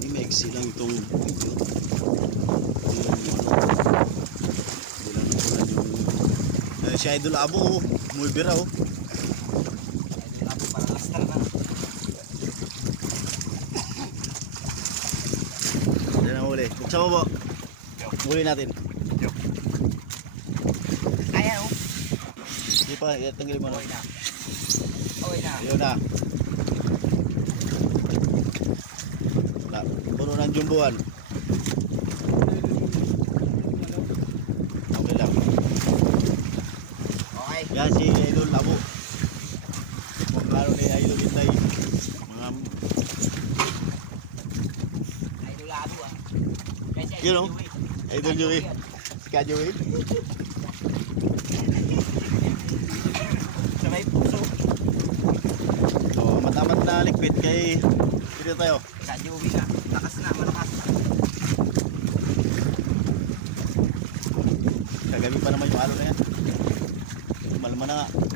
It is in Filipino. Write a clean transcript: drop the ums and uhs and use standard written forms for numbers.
Hindi maiksi lang itong video. Si Idol Abo, muy bira oh. Idol Abo parang astar na. Yan ang huli. Buksan mo po. Huli natin. Ayan oh. Hindi pa, tanggalin mo na. Okay na. Okay na. Ayun na. Wala. Puno ng jumbuan. Okay lang. Okay. Yan si Idol Abo. Maglaro ni Idol Inday. Mga Idol Abo ah. Kasi You know, Joey. Idol Joey. Si Ka Joey. Sa may puso. So, matamat na likpit kay dito tayo. Sa Joey na. Lakas na, malakas. Kagabi pa naman yung alo na yan. Malma na nga.